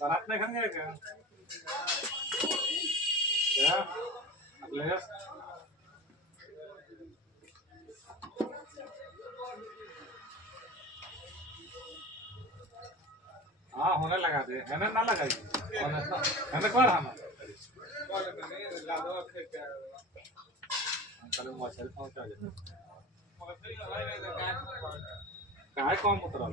बारात नहीं खाने क्या? क्या? अगले हाँ होने लगा दे, है ना लगाई, है ना कौन हमें? कल मौसम पहुँचा जाए, कहाँ कौन उतरा?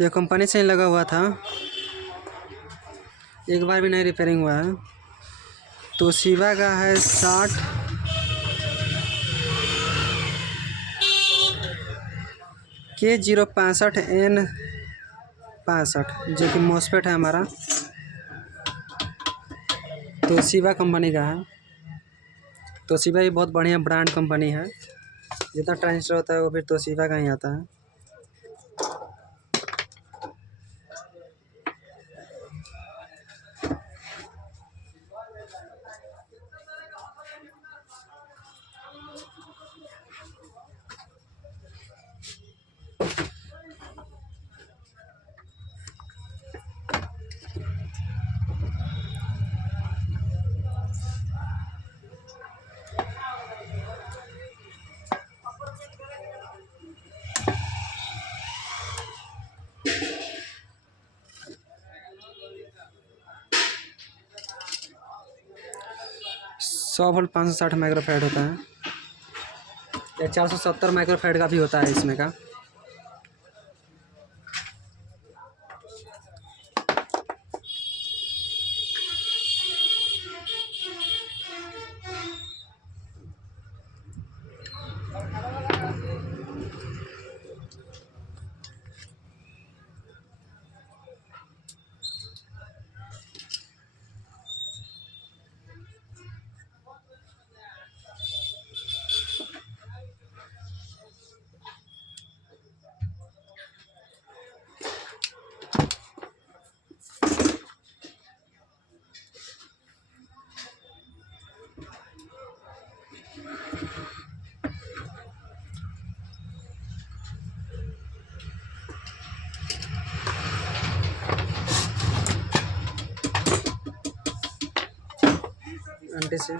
यह कंपनी से ही लगा हुआ था, एक बार भी नहीं रिपेयरिंग हुआ है। तोशिबा का है 60 K065N65 जो कि मॉसफेट है हमारा, तोशिबा कंपनी का है। तोशिबा ही बहुत बढ़िया ब्रांड कंपनी है, जितना ट्रांजिस्टर होता है वो फिर तोशिबा का ही आता है। 100 वोल्ट 560 माइक्रोफैराड होता है, या 470 माइक्रोफैराड का भी होता है इसमें का। अंटे से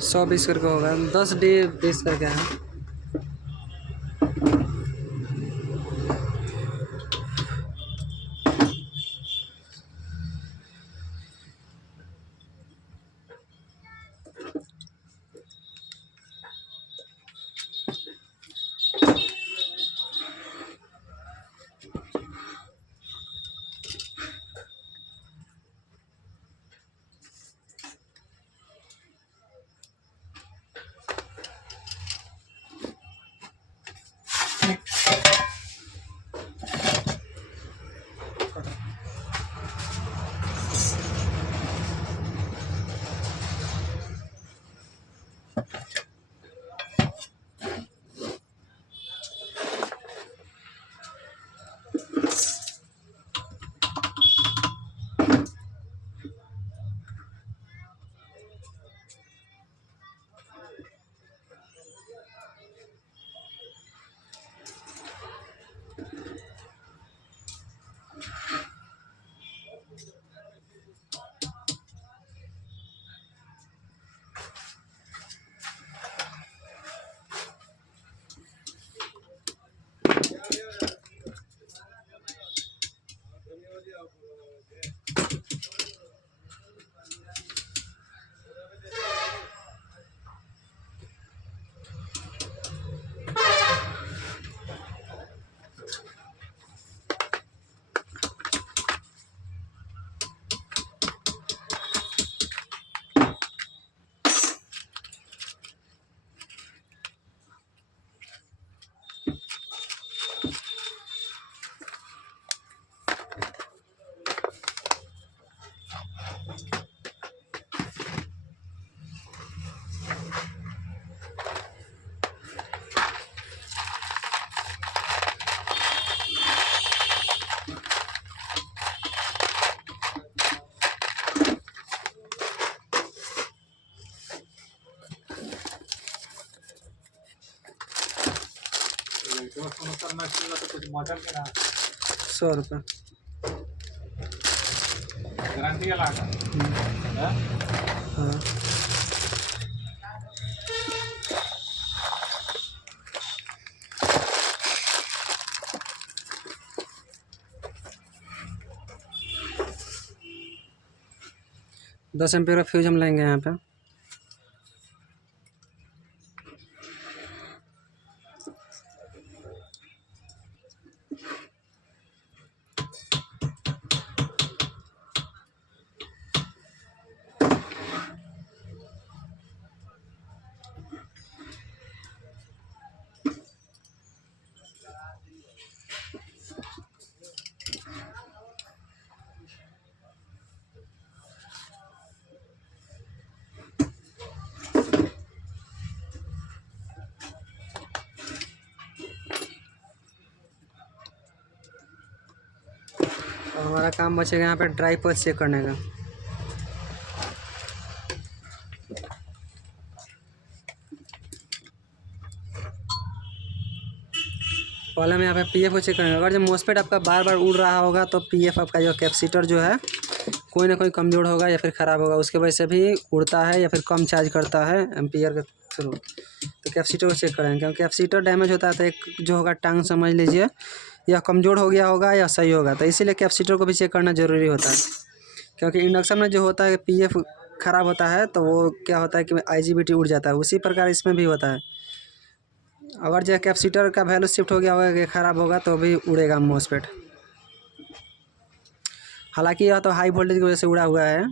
सौ 20 करके होगा, 10D 20 करके है। करना चाहिए तो कुछ मॉडल के ना 100 रुपये गारंटी वाला का हाँ हाँ। दस एम्पीयर का फ्यूज हम लेंगे यहाँ पे। और हमारा काम बचेगा यहाँ पे ड्राई पोस्ट चेक करने का। पहले हम यहाँ पे पीएफ को चेक करेंगे। अगर जब मोस्फेट आपका बार बार उड़ रहा होगा तो पीएफ आपका जो कैपेसिटर जो है कोई ना कोई कमज़ोर होगा या फिर ख़राब होगा, उसके वजह से भी उड़ता है या फिर कम चार्ज करता है एम्पियर के थ्रू। तो कैपेसिटर को चेक करेंगे, क्योंकि कैपेसिटर डैमेज होता है तो एक जो होगा टांग समझ लीजिए या कमज़ोर हो गया होगा या सही होगा, तो इसीलिए कैपेसिटर को भी चेक करना ज़रूरी होता है। क्योंकि इंडक्शन में जो होता है पीएफ ख़राब होता है तो वो क्या होता है कि आईजीबीटी उड़ जाता है, उसी प्रकार इसमें भी होता है। अगर जो कैपेसिटर का वैल्यू शिफ्ट हो गया होगा कि ख़राब होगा तो भी उड़ेगा मॉसफेट। हालांकि यह तो हाई वोल्टेज की वजह से उड़ा हुआ है।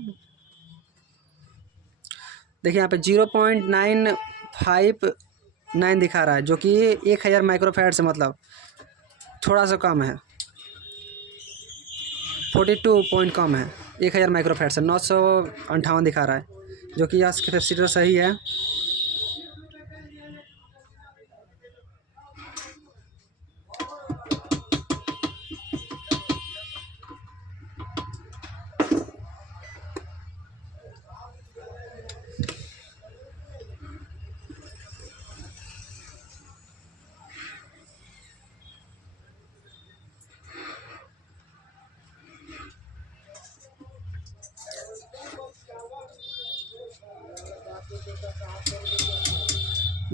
देखिए यहाँ पे 0.959 दिखा रहा है, जो कि 1000 माइक्रोफैराड से मतलब थोड़ा सा कम है, 42 पॉइंट कम है। 1000 माइक्रोफैराड से 958 दिखा रहा है, जो कि यह कैपेसिटर सही है।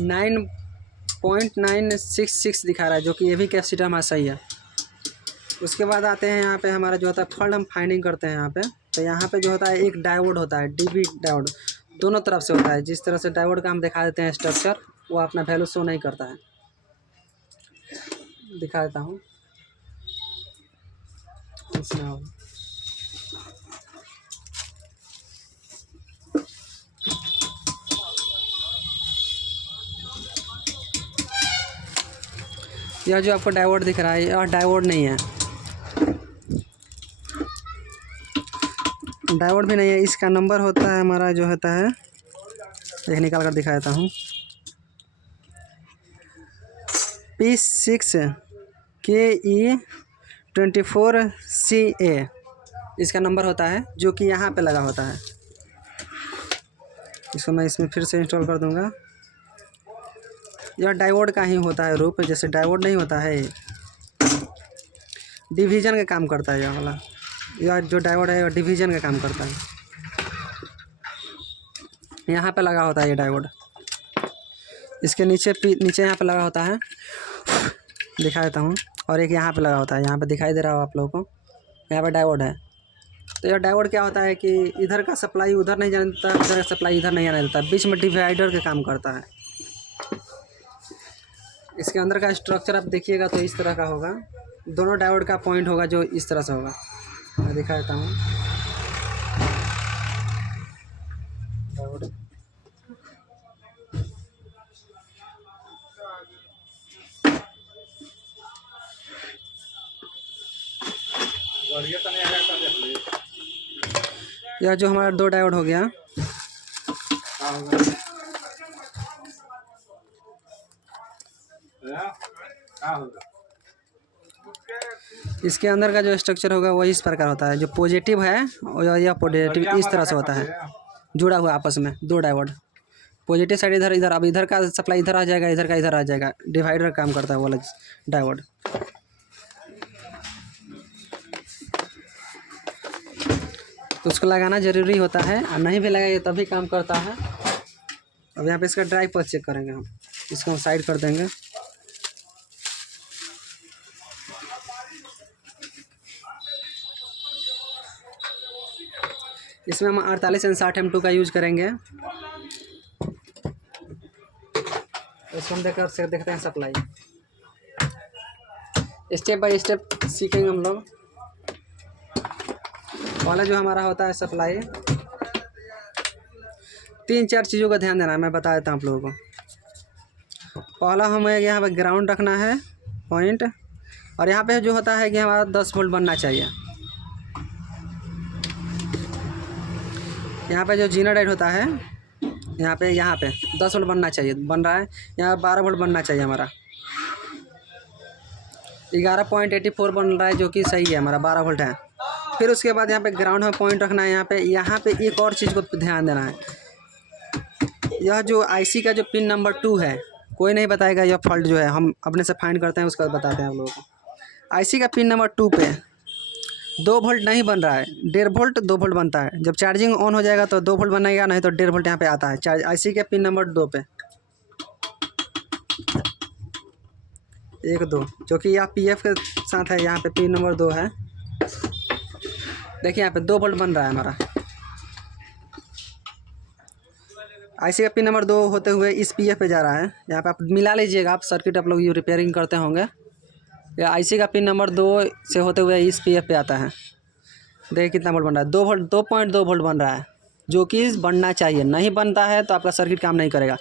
नाइन 0.966 दिखा रहा है, जो कि ये भी कैपेसिटर हमारा सही है। उसके बाद आते हैं यहाँ पे हमारा जो होता है फॉल्ट हम फाइंडिंग करते हैं यहाँ पे। तो यहाँ पे जो होता है एक डायोड होता है, डीबी डायोड दोनों तरफ से होता है। जिस तरह से डायोड का हम दिखा देते हैं स्ट्रक्चर, वो अपना वैल्यू शो नहीं करता है। दिखा देता हूँ इसमें। यह जो आपको डायोड दिख रहा है यह डायोड नहीं है, डायोड भी नहीं है। इसका नंबर होता है हमारा जो होता है, एक निकाल कर दिखा देता हूँ, P6KE24CA इसका नंबर होता है, जो कि यहाँ पे लगा होता है। इसको मैं इसमें फिर से इंस्टॉल कर दूँगा। यह डायोड का ही होता है रूप, जैसे डायोड नहीं होता है, डिवीज़न का काम करता है। यह वाला यह जो डायोड है यह डिवीज़न का काम करता है। यहाँ पे लगा होता है ये डायोड, इसके नीचे यहाँ पे लगा होता है, दिखा देता हूँ। और एक यहाँ पे लगा होता है, यहाँ पे दिखाई दे रहा हो आप लोगों को, यहाँ पे डायोड है। तो यह डायोड क्या होता है कि इधर का सप्लाई उधर नहीं जाने देता, उधर का सप्लाई इधर नहीं आने देता, बीच में डिवाइडर का काम करता है। इसके अंदर का स्ट्रक्चर आप देखिएगा तो इस तरह का होगा, दोनों डायोड का पॉइंट होगा जो इस तरह से होगा। मैं दिखा देता हूँ डायोड। यह जो हमारा 2 डायोड हो गया, इसके अंदर का जो स्ट्रक्चर होगा वही इस प्रकार होता है। जो पॉजिटिव है और यह पॉजिटिव इस तरह से होता है, जुड़ा हुआ आपस में 2 डायोड। पॉजिटिव साइड इधर इधर, अब इधर का सप्लाई इधर आ जाएगा, इधर का इधर आ जाएगा, डिवाइडर काम करता है वो वाला डायोड। तो उसको लगाना ज़रूरी होता है, और नहीं भी लगाइए तभी काम करता है। अब यहाँ पे इसका ड्राइव पर चेक करेंगे हम, इसको हम साइड कर देंगे। इसमें हम 48N60 M2 का यूज़ करेंगे। इसको हम देखते हैं सप्लाई, स्टेप बाय स्टेप सीखेंगे हम लोग। पहले जो हमारा होता है सप्लाई, 3-4 चीज़ों का ध्यान देना है, मैं बता देता हूँ आप लोगों को। पहला हमें यहाँ पर ग्राउंड रखना है पॉइंट, और यहाँ पे जो होता है कि हमारा 10 वोल्ट बनना चाहिए। यहाँ पे जो जनरेट होता है यहाँ पे 10 वोल्ट बनना चाहिए, बन रहा है। यहाँ 12 वोल्ट बनना चाहिए हमारा, 11.84 बन रहा है, जो कि सही है, हमारा 12 वोल्ट है। फिर उसके बाद यहाँ पे ग्राउंड में पॉइंट रखना है। यहाँ पे एक और चीज़ को ध्यान देना है, यह जो आईसी का जो पिन नंबर 2 है, कोई नहीं बताएगा यह फॉल्ट जो है, हम अपने से फाइंड करते हैं, उसका बताते हैं आप लोगों को। आईसी का पिन नंबर 2 पे 2 वोल्ट नहीं बन रहा है, 1.5 वोल्ट 2 वोल्ट बनता है। जब चार्जिंग ऑन हो जाएगा तो 2 वोल्ट बनेगा, नहीं तो 1.5 वोल्ट यहाँ पे आता है चार्ज IC के पिन नंबर 2 पे। 1 2 जो कि यह PF के साथ है, यहाँ पे पिन नंबर 2 है। देखिए यहाँ पे 2 वोल्ट बन रहा है हमारा। IC का पिन नंबर 2 होते हुए इस PF पे जा रहा है। यहाँ पे आप मिला लीजिएगा, आप सर्किट आप लोग ये रिपेयरिंग करते होंगे। या IC का पिन नंबर 2 से होते हुए इस PF पे आता है। देखिए कितना वोल्ट बन रहा है, 2 वोल्ट 2.2 वोल्ट बन रहा है, जो कि बनना चाहिए। नहीं बनता है तो आपका सर्किट काम नहीं करेगा,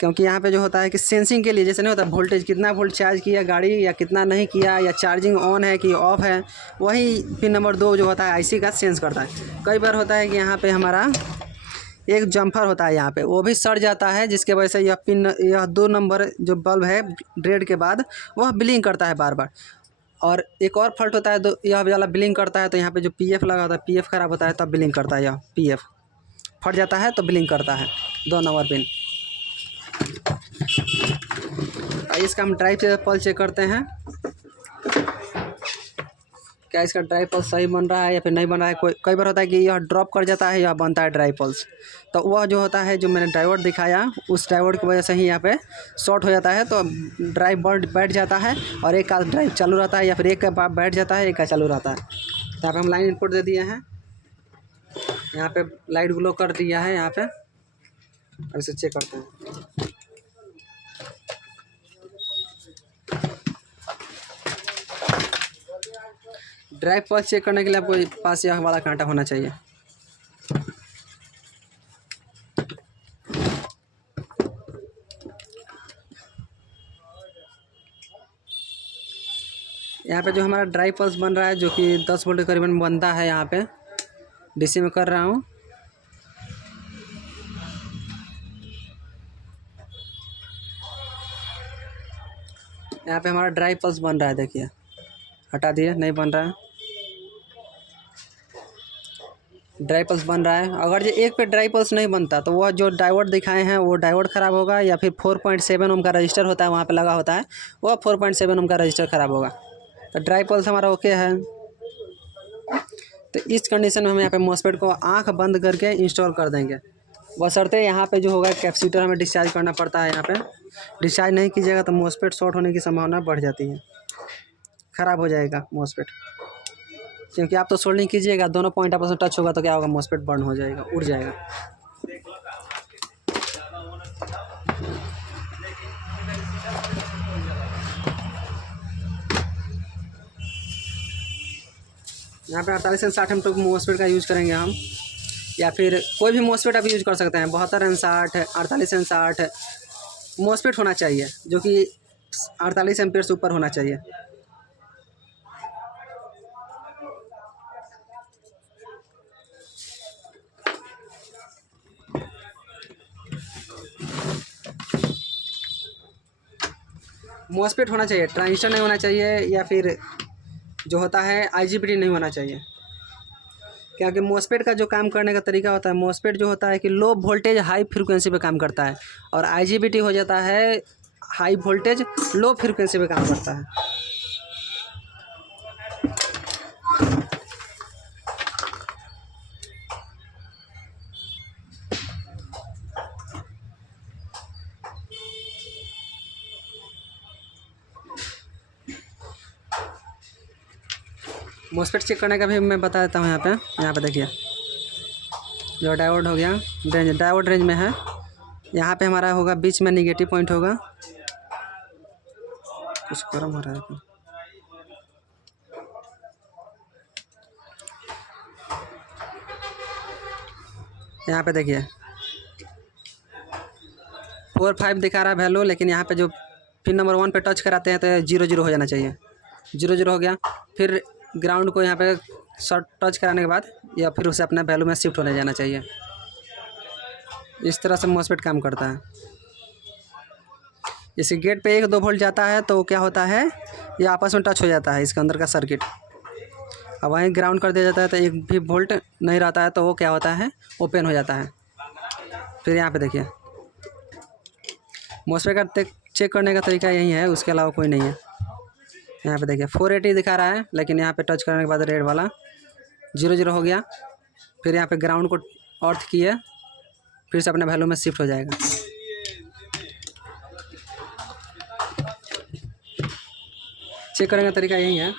क्योंकि यहाँ पे जो होता है कि सेंसिंग के लिए, जैसे नहीं होता वोल्टेज कितना वोल्ट चार्ज किया गाड़ी या कितना नहीं किया, या चार्जिंग ऑन है कि ऑफ है, वही पिन नंबर 2 जो होता है IC का सेंस करता है। कई बार होता है कि यहाँ पे हमारा एक जम्फर होता है यहाँ पे, वो भी सड़ जाता है, जिसके वजह से यह 2 नंबर जो बल्ब है रेड के बाद वह ब्लिंक करता है बार बार। और एक और फॉल्ट होता है, यह वाला ब्लिंक करता है तो यहाँ पे जो PF लगा होता है, PF खराब होता है तब ब्लिंक करता है। यह PF फट जाता है तो ब्लिंक करता है 2 नंबर पिन। इसका हम ड्राइव से पल्स चेक करते हैं, क्या इसका ड्राइव पल्स सही बन रहा है या फिर नहीं बन रहा है। कई बार होता है कि यह ड्रॉप कर जाता है, यह बनता है ड्राइव पल्स। तो वह जो होता है, जो मैंने डायोड दिखाया, उस डायोड की वजह से ही यहाँ पे शॉर्ट हो जाता है, तो ड्राइव बैठ जाता है और एक का ड्राइव चालू रहता है, या फिर एक का बैठ जाता है, एक का चालू रहता है। तो यहाँ पे हम लाइन इनपुट दे दिए हैं, यहाँ पे लाइट ग्लो कर दिया है यहाँ पे। अब इसे चेक करते हैं। ड्राइव पल्स चेक करने के लिए आपको पास यह वाला कांटा होना चाहिए। यहाँ पे जो हमारा ड्राइव पल्स बन रहा है, जो कि 10 वोल्ट करीबन बनता है, यहाँ पे DC में कर रहा हूँ। यहाँ पे हमारा ड्राइव पल्स बन रहा है, देखिए हटा दिए, नहीं बन रहा है। ड्राई पल्स बन रहा है। अगर ये एक पे ड्राई पल्स नहीं बनता तो वह जो डायोड दिखाए हैं वो डायोड ख़राब होगा, या फिर 4.7 ओम का रजिस्टर होता है वहाँ पे लगा होता है, वह 4.7 ओम का रजिस्टर ख़राब होगा। तो ड्राई पल्स हमारा ओके है। तो इस कंडीशन में हम यहाँ पे मॉस्फेट को आँख बंद करके इंस्टॉल कर देंगे। बशर्ते यहाँ पे जो होगा कैपेसिटर हमें डिस्चार्ज करना पड़ता है। यहाँ पे डिस्चार्ज नहीं कीजिएगा तो मॉस्फेट शॉर्ट होने की संभावना बढ़ जाती है, ख़राब हो जाएगा मॉस्फेट। क्योंकि आप तो सोल्डिंग कीजिएगा, दोनों पॉइंट आपस में टच होगा तो क्या होगा, मॉस्फेट बर्न हो जाएगा, उड़ जाएगा। यहाँ पे 48 से 60 एम मॉस्फेट का यूज़ करेंगे हम, या फिर कोई भी मॉस्फेट आप यूज़ कर सकते हैं। 72 एन 60, 48 एन 60 मॉस्फेट होना चाहिए, जो कि 48 एम्पीयर से ऊपर होना चाहिए। मॉस्फेट होना चाहिए, ट्रांजिस्टर नहीं होना चाहिए, या फिर जो होता है IGBT नहीं होना चाहिए। क्योंकि मॉस्फेट का जो काम करने का तरीका होता है, मॉस्फेट जो होता है कि लो वोल्टेज हाई फ्रिक्वेंसी पे काम करता है, और IGBT हो जाता है हाई वोल्टेज लो फ्रिक्वेंसी पे काम करता है। मॉस्फेट चेक करने का भी मैं बता देता हूँ। यहाँ पे देखिए, जो डायोड हो गया रेंज, डायोड रेंज में है। यहाँ पे हमारा होगा बीच में निगेटिव पॉइंट होगा, कुछ गर्म हो रहा है। यहाँ पे देखिए 4-5 दिखा रहा है वैल्यू, लेकिन यहाँ पे जो पिन नंबर 1 पे टच कराते हैं तो 0-0 हो जाना चाहिए। 0-0 हो गया, फिर ग्राउंड को यहाँ पे शॉर्ट टच कराने के बाद या फिर उसे अपना वैल्यू में शिफ्ट होने जाना चाहिए। इस तरह से मॉस्फेट काम करता है। इसी गेट पे 1-2 वोल्ट जाता है तो क्या होता है, ये आपस में टच हो जाता है इसके अंदर का सर्किट। अब वहीं ग्राउंड कर दिया जाता है तो 1 भी वोल्ट नहीं रहता है, तो वो क्या होता है, ओपन हो जाता है। फिर यहाँ पे देखिए मॉस्फेट का चेक करने का तरीका यही है, उसके अलावा कोई नहीं है। यहाँ पे देखिए 480 दिखा रहा है, लेकिन यहाँ पे टच करने के बाद रेड वाला 0 हो गया। फिर यहाँ पे ग्राउंड को अर्थ किए, फिर से अपने वैल्यू में शिफ्ट हो जाएगा। चेक करने का तरीका यही है।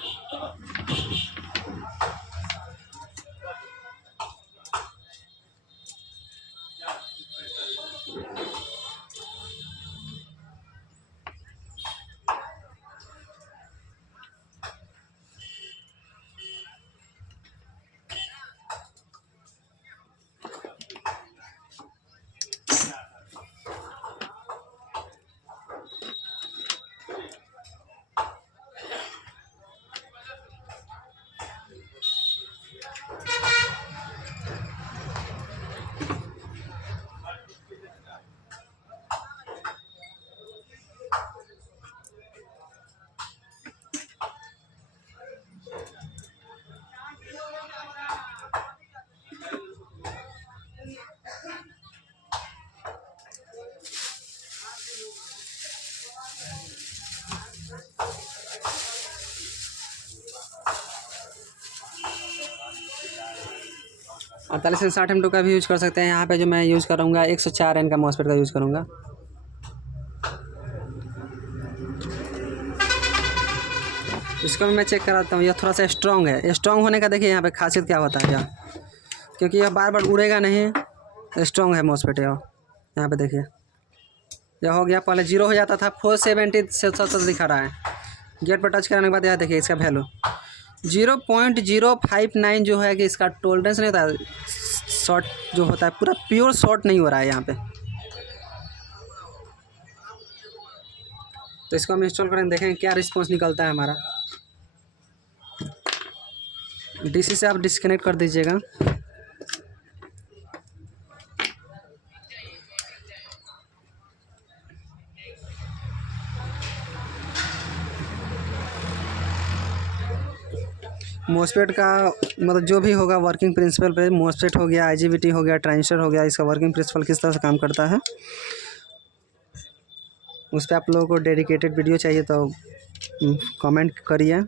और 4860 M2 का भी यूज़ कर सकते हैं। यहाँ पे जो मैं यूज़ करूँगा 104 N का मॉसफेट का यूज़ करूँगा। इसको मैं चेक कराता हूँ, यह थोड़ा सा स्ट्रॉन्ग है। स्ट्रॉन्ग होने का देखिए यहाँ पे खासियत क्या होता है क्या, क्योंकि यह बार बार उड़ेगा नहीं, स्ट्रॉन्ग है मॉसफेट। यहाँ पे देखिए यह हो गया, पहले 0 हो जाता था, 470 से 70 दिखा रहा है। गेट पर टच कराने के बाद यह देखिए इसका वैल्यू 0.059 जो है कि इसका टोलरेंस नहीं होता, शॉर्ट जो होता है पूरा प्योर शॉर्ट नहीं हो रहा है यहाँ पे। तो इसको हम इंस्टॉल करेंगे, देखेंगे क्या रिस्पॉन्स निकलता है हमारा। डीसी से आप डिस्कनेक्ट कर दीजिएगा। मॉसफेट का मतलब जो भी होगा वर्किंग प्रिंसिपल पे, मॉसफेट हो गया, आईजीबीटी हो गया, ट्रांजिस्टर हो गया, इसका वर्किंग प्रिंसिपल किस तरह से काम करता है उस पर आप लोगों को डेडिकेटेड वीडियो चाहिए तो कमेंट करिए।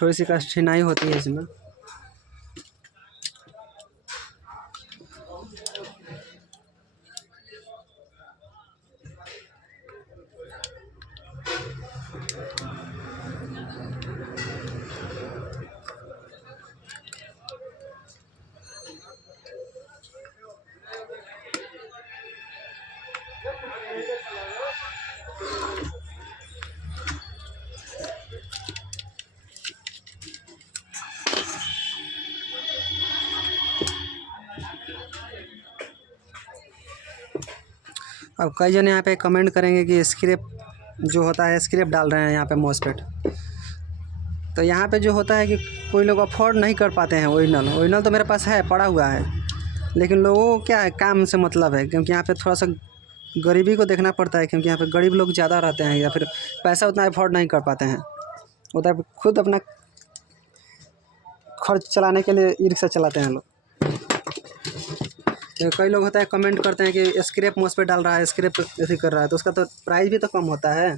थोड़ी सी कठिनाई होती है इसमें। अब कई जन यहाँ पे कमेंट करेंगे कि स्क्रैप जो होता है, स्क्रैप डाल रहे हैं यहाँ पे मॉसफेट। तो यहाँ पे जो होता है कि कोई लोग अफोर्ड नहीं कर पाते हैं ओरिजिनल तो मेरे पास है, पड़ा हुआ है, लेकिन लोगों को क्या है, काम से मतलब है, क्योंकि यहाँ पे थोड़ा सा गरीबी को देखना पड़ता है, क्योंकि यहाँ पे गरीब लोग ज़्यादा रहते हैं या फिर पैसा उतना अफोर्ड नहीं कर पाते हैं। होता है खुद अपना खर्च चलाने के लिए ई रिक्शा चलाते हैं लोग। कई लोग होता है कमेंट करते हैं कि स्क्रैप मॉसफेट डाल रहा है, स्क्रैप ऐसे कर रहा है, तो उसका तो प्राइस भी तो कम होता है।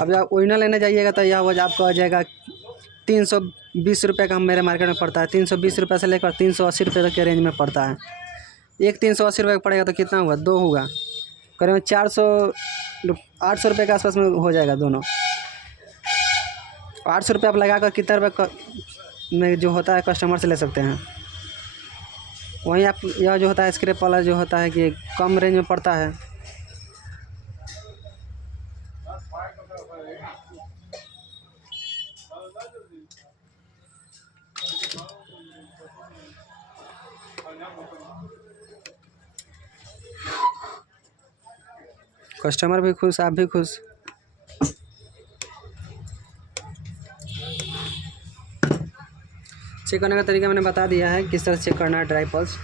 अब आप ओरिजिनल लेने जाइएगा तो यह वजह आपको आ जाएगा 320 रुपये का मेरे मार्केट में पड़ता है। 320 रुपये से लेकर 380 रुपये तक के रेंज में पड़ता है। एक 380 रुपये का पड़ेगा तो कितना हुआ, 2 होगा, करीब 800 रुपये के आसपास में हो जाएगा दोनों। 800 रुपये आप लगा कर कितना रुपये में जो होता है कस्टमर से ले सकते हैं। वहीं आप यह जो होता है स्क्रैप वाला जो होता है कि कम रेंज में पड़ता है। कस्टमर भी खुश, आप भी खुश। चेक करने का तरीका मैंने बता दिया है किस तरह चेक करना है ड्राई पल्स।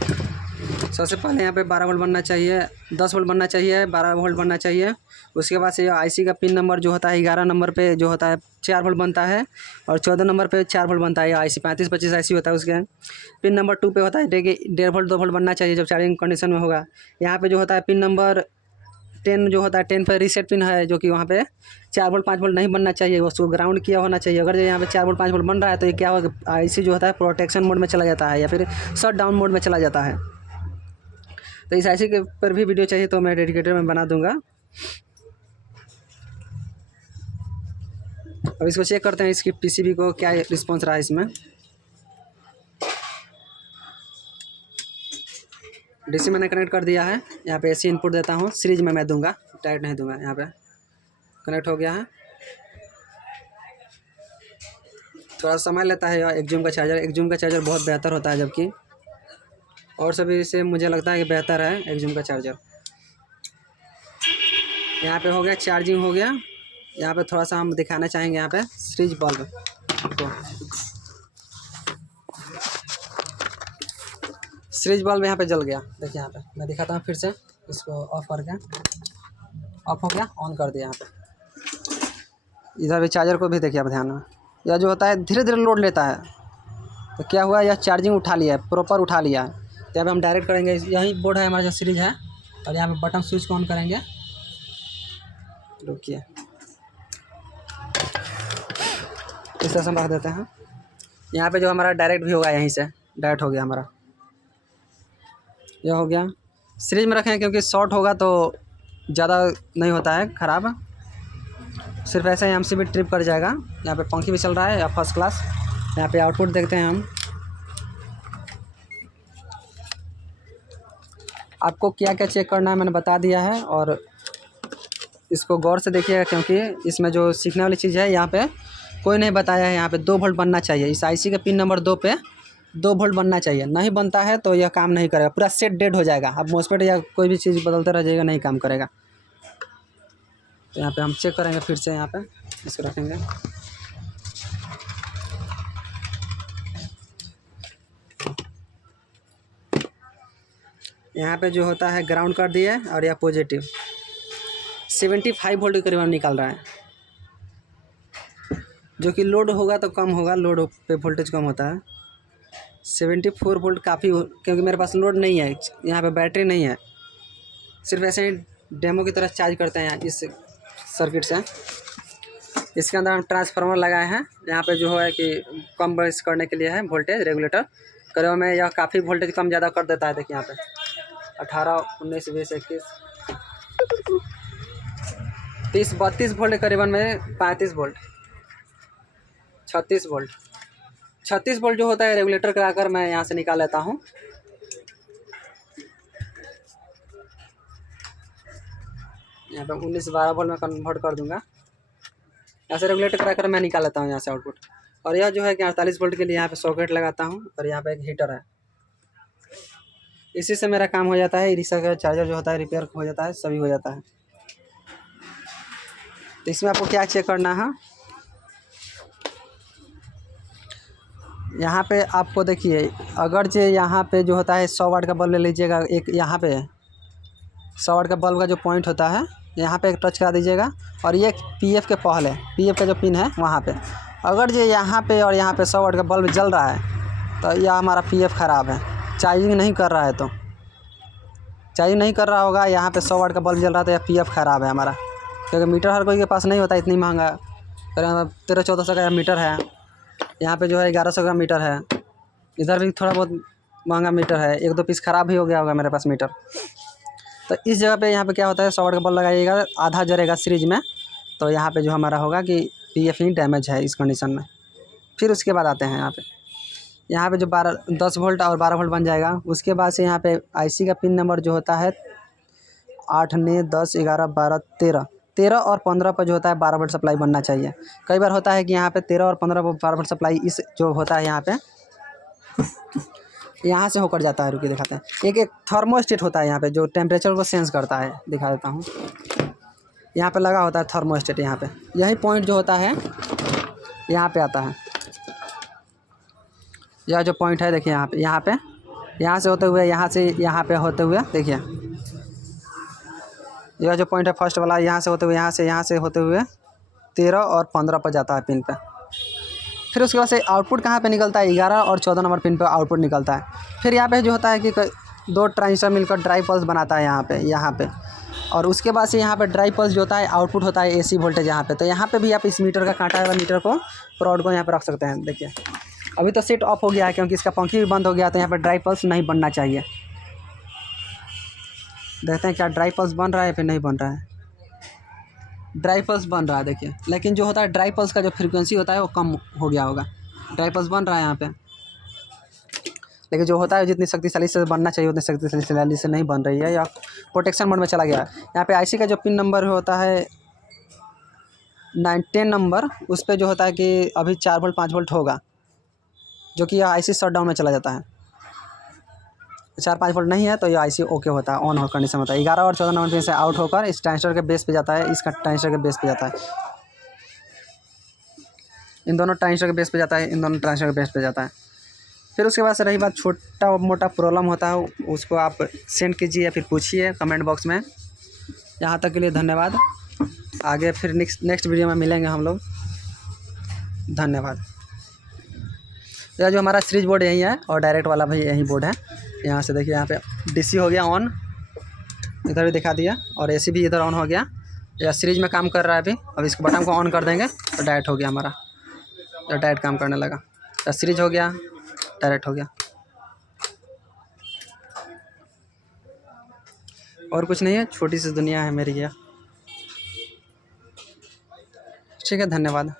सबसे पहले यहाँ पे 12 वोल्ट बनना चाहिए, 10 वोल्ट बनना चाहिए, 12 वोल्ट बनना चाहिए। उसके बाद से आईसी का पिन नंबर जो होता है 11 नंबर पे जो होता है 4 वोल्ट बनता है, और 14 नंबर पे 4 वोल्ट बनता है। आईसी 3525 आईसी होता है, उसके पिन नंबर 2 पे होता है 1.5 वोल्ट 2 वोल्ट बनना चाहिए जब चार्जिंग कंडीशन में होगा। यहाँ पे जो होता है पिन नंबर 10 जो होता है 10 पर रीसेट पिन है, जो कि वहाँ पे 4 वोल्ट 5 वोल्ट नहीं बनना चाहिए, उसको ग्राउंड किया होना चाहिए। अगर यहाँ पे 4 वोल्ट 5 वोल्ट बन रहा है तो ये क्या होगा, आईसी जो होता है प्रोटेक्शन मोड में चला जाता है या फिर शट डाउन मोड में चला जाता है। तो इस आईसी के पर भी वीडियो चाहिए तो मैं डेडिकेटेड में बना दूंगा। अब इसको चेक करते हैं इसकी पीसीबी को क्या रिस्पॉन्स रहा है इसमें। डीसी मैंने कनेक्ट कर दिया है। यहाँ पे एसी इनपुट देता हूँ, सीरीज में मैं दूंगा, डायरेक्ट नहीं दूंगा। यहाँ पे कनेक्ट हो गया है। थोड़ा समय लेता है यार एक्जूम का चार्जर। एक्जूम का चार्जर बहुत बेहतर होता है, जबकि और सभी से मुझे लगता है कि बेहतर है एक्जूम का चार्जर। यहाँ पे हो गया, चार्जिंग हो गया। यहाँ पे थोड़ा सा हम दिखाना चाहेंगे यहाँ पे सीरीज बल्ब को। सीरीज बल्ब यहाँ पे जल गया, देखिए यहाँ पे मैं दिखाता हूँ फिर से। इसको ऑफ करके, ऑफ हो गया, ऑन कर दिया। यहाँ पे इधर भी चार्जर को भी देखिए आप ध्यान में, यह जो होता है धीरे धीरे लोड लेता है। तो क्या हुआ, यह चार्जिंग उठा लिया है, प्रॉपर उठा लिया है। तो यहाँ पे हम डायरेक्ट करेंगे, यही बोर्ड है हमारा जो सीरीज है, और यहाँ पे बटन स्विच को ऑन करेंगे। रुकिए, इस तरह से हम रख देते हैं। यहाँ पे जो हमारा डायरेक्ट भी होगा, यहीं से डायरेक्ट हो गया हमारा, यह हो गया। सीरीज में रखें क्योंकि शॉर्ट होगा तो ज़्यादा नहीं होता है ख़राब, सिर्फ ऐसे ही एमसीबी ट्रिप कर जाएगा। यहाँ पे पंखी भी चल रहा है या फर्स्ट क्लास। यहाँ पे आउटपुट देखते हैं हम, आपको क्या क्या चेक करना है मैंने बता दिया है। और इसको गौर से देखिएगा क्योंकि इसमें जो सीखने वाली चीज़ है यहाँ पे कोई नहीं बताया है। यहाँ पे 2 वोल्ट बनना चाहिए, इस आईसी के पिन नंबर 2 पे 2 वोल्ट बनना चाहिए। नहीं बनता है तो यह काम नहीं करेगा, पूरा सेट डेड हो जाएगा। अब मॉसफेट या कोई भी चीज़ बदलते रह जाएगा, नहीं काम करेगा। तो यहाँ पे हम चेक करेंगे फिर से। यहाँ पे इसको रखेंगे, यहाँ पे जो होता है ग्राउंड कर दिया और यह पॉजिटिव 75 वोल्ट के करीब निकाल रहा है, जो कि लोड होगा तो कम होगा, लोड पे वोल्टेज कम होता है। 74 वोल्ट काफ़ी, क्योंकि मेरे पास लोड नहीं है, यहाँ पे बैटरी नहीं है, सिर्फ ऐसे ही डेमो की तरह चार्ज करते हैं इस सर्किट से। इसके अंदर हम ट्रांसफार्मर लगाए हैं, यहाँ पे जो है कि कम बस करने के लिए है वोल्टेज रेगुलेटर। करीब में यह काफ़ी वोल्टेज कम ज़्यादा कर देता है। देखिए यहाँ पे 18, 19, 20, 21, 30, 32 वोल्ट करीबन में 35 वोल्ट, 36 वोल्ट। 36 वोल्ट जो होता है रेगुलेटर कराकर मैं यहाँ से निकाल लेता हूँ। यहाँ पे 19-12 वोल्ट में कन्वर्ट कर दूंगा। यहाँ से रेगुलेटर कराकर मैं निकाल लेता हूँ यहाँ से आउटपुट। और यह जो है कि 48 वोल्ट के लिए यहाँ पे सॉकेट लगाता हूँ, और यहाँ पे एक हीटर है, इसी से मेरा काम हो जाता है। इसी का चार्जर जो होता है रिपेयर हो जाता है, सभी हो जाता है। तो इसमें आपको क्या चेक करना है, यहाँ पे आपको देखिए, अगर जो यहाँ पे जो होता है 100 वाट का बल्ब ले लीजिएगा, एक यहाँ पे 100 वाट का बल्ब का जो पॉइंट होता है यहाँ पे एक टच करा दीजिएगा, और ये पीएफ के पहले पीएफ का जो पिन है वहाँ पे, अगर जो यहाँ पे और यहाँ पे 100 वाट का बल्ब जल रहा है तो यह हमारा पीएफ ख़राब है, चार्जिंग नहीं कर रहा है। तो चार्जिंग नहीं कर रहा होगा, यहाँ पे 100 वाट का बल्ब जल रहा है तो यह पीएफ ख़राब है हमारा, क्योंकि मीटर हर कोई के पास नहीं होता इतनी महंगा। 1300-1400 का मीटर है, यहाँ पे जो है 1100 का मीटर है, इधर भी थोड़ा बहुत महंगा मीटर है, 1-2 पीस ख़राब भी हो गया होगा मेरे पास मीटर। तो इस जगह पे यहाँ पे क्या होता है, 100 वाट का बल्ब लगाइएगा, आधा जलेगा सीरीज में, तो यहाँ पे जो हमारा होगा कि पीएफ ही डैमेज है इस कंडीशन में। फिर उसके बाद आते हैं यहाँ पे जो 10 वोल्ट और 12 वोल्ट बन जाएगा। उसके बाद से यहाँ पे आईसी का पिन नंबर जो होता है 8, 9, 10, 11, 12, 13 और 15 पर जो होता है 12 वोल्ट सप्लाई बनना चाहिए। कई बार होता है कि यहाँ पे 13 और 15 पर 12 वोल्ट सप्लाई इस जो होता है यहाँ पे यहाँ से होकर जाता है। रुकिए दिखाते हैं, एक थर्मोस्टेट होता है यहाँ पे जो टेम्परेचर को सेंस करता है, दिखा देता हूँ। यहाँ पे लगा होता है थर्मोस्टेट। यहाँ पे यही पॉइंट जो होता है यहाँ पे आता है। यह जो पॉइंट है देखिए यहाँ से होते हुए यहाँ पे होते हुए देखिए, यह जो पॉइंट है फर्स्ट वाला, यहाँ से होते हुए 13 और 15 पर जाता है पिन पे। फिर उसके बाद से आउटपुट कहाँ पे निकलता है, 11 और 14 नंबर पिन पे आउटपुट निकलता है। फिर यहाँ पे जो होता है कि 2 ट्रांजिस्टर मिलकर ड्राई पल्स बनाता है यहाँ पे। और उसके बाद से यहाँ पे ड्राई पल्स जो होता है आउटपुट होता है AC वोल्टेज यहाँ पे। तो यहाँ पे भी आप इस मीटर का कांटा वाला मीटर को प्रोड को यहाँ पे रख सकते हैं। देखिए अभी तो सेट ऑफ हो गया है क्योंकि इसका पंखी भी बंद हो गया, तो यहाँ पे ड्राई पल्स नहीं बनना चाहिए। देखते हैं क्या ड्राई पल्स बन रहा है फिर नहीं बन रहा है। ड्राई पल्स बन रहा है देखिए, लेकिन जो होता है ड्राई पल्स का जो फ्रीक्वेंसी होता है वो कम हो गया होगा। ड्राई पल्स बन रहा है यहाँ पे, लेकिन जो होता है जितनी शक्तिशाली से बनना चाहिए उतनी शक्तिशाली से नहीं बन रही है, या प्रोटेक्शन मोड में चला गया है। यहाँ पे IC का जो पिन नंबर होता है 10 नंबर, उस पर जो होता है कि अभी 4 वोल्ट 5 वोल्ट होगा, जो कि यह IC शट डाउन में चला जाता है। 4-5 वोल्ट नहीं है तो ये IC ओके होता है, ऑन हो कंडीशन होता है। 11 और 14 नंबर पिन से आउट होकर इस ट्रांजिस्टर के बेस पे जाता है, इसका ट्रांजिस्टर के बेस पे जाता है, इन दोनों ट्रांजिस्टर के बेस पे जाता है, इन दोनों ट्रांजिस्टर के बेस पे जाता है। फिर उसके बाद से रही बात छोटा मोटा प्रॉब्लम होता है, उसको आप सेंड कीजिए या फिर पूछिए कमेंट बॉक्स में। यहाँ तक के लिए धन्यवाद। आगे फिर नेक्स्ट वीडियो में मिलेंगे हम लोग। धन्यवाद। यह जो हमारा सीरीज बोर्ड यही है और डायरेक्ट वाला भी यही बोर्ड है। यहाँ से देखिए यहाँ पे DC हो गया ऑन, इधर भी दिखा दिया, और AC भी इधर ऑन हो गया। यह सीरीज में काम कर रहा है अभी। अब इसको बटन को ऑन कर देंगे तो डायरेक्ट हो गया हमारा, तो डायरेक्ट काम करने लगा। तो सीरीज हो गया, डायरेक्ट हो गया, और कुछ नहीं है। छोटी सी दुनिया है मेरी यह। ठीक है, धन्यवाद।